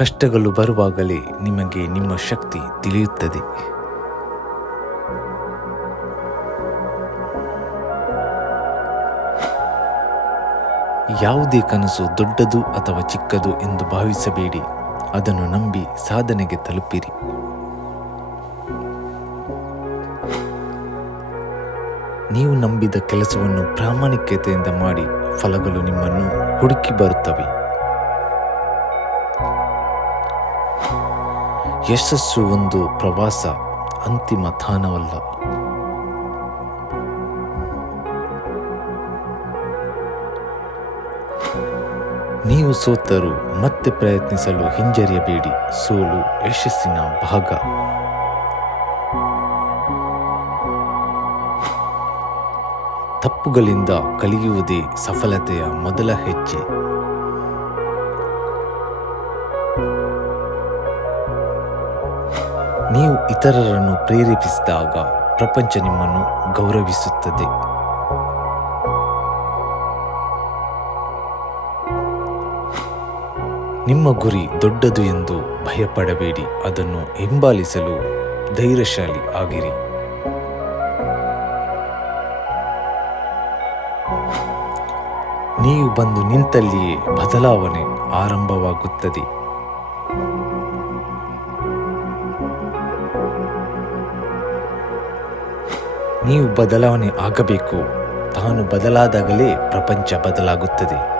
ಕಷ್ಟಗಳು ಬರುವಾಗಲೇ ನಿಮಗೆ ನಿಮ್ಮ ಶಕ್ತಿ ತಿಳಿಯುತ್ತದೆ. ಯಾವುದೇ ಕನಸು ದೊಡ್ಡದು ಅಥವಾ ಚಿಕ್ಕದು ಎಂದು ಭಾವಿಸಬೇಡಿ. ಅದನ್ನು ನಂಬಿ ಸಾಧನೆಗೆ ತಲುಪಿರಿ. ನೀವು ನಂಬಿದ ಕೆಲಸವನ್ನು ಪ್ರಾಮಾಣಿಕತೆಯಿಂದ ಮಾಡಿ, ಫಲಗಳು ನಿಮ್ಮನ್ನು ಹುಡುಕಿ ಬರುತ್ತವೆ. ಯಶಸ್ಸು ಒಂದು ಪ್ರವಾಸ, ಅಂತಿಮ ತಾಣವಲ್ಲ. ನೀವು ಸೋತರೂ ಮತ್ತೆ ಪ್ರಯತ್ನಿಸಲು ಹಿಂಜರಿಯಬೇಡಿ. ಸೋಲು ಯಶಸ್ಸಿನ ಭಾಗ. ತಪ್ಪುಗಳಿಂದ ಕಲಿಯುವುದೇ ಸಫಲತೆಯ ಮೊದಲ ಹೆಜ್ಜೆ. ನೀವು ಇತರರನ್ನು ಪ್ರೇರೇಪಿಸಿದಾಗ ಪ್ರಪಂಚ ನಿಮ್ಮನ್ನು ಗೌರವಿಸುತ್ತದೆ. ನಿಮ್ಮ ಗುರಿ ದೊಡ್ಡದು ಎಂದು ಭಯಪಡಬೇಡಿ. ಅದನ್ನು ಹಿಂಬಾಲಿಸಲು ಧೈರ್ಯಶಾಲಿ ಆಗಿರಿ. ನೀವು ಬಂದು ನಿಂತಲ್ಲಿಯೇ ಬದಲಾವಣೆ ಆರಂಭವಾಗುತ್ತದೆ. ನೀವು ಬದಲಾವಣೆ ಆಗಬೇಕು. ತಾನು ಬದಲಾದಾಗಲೇ ಪ್ರಪಂಚ ಬದಲಾಗುತ್ತದೆ.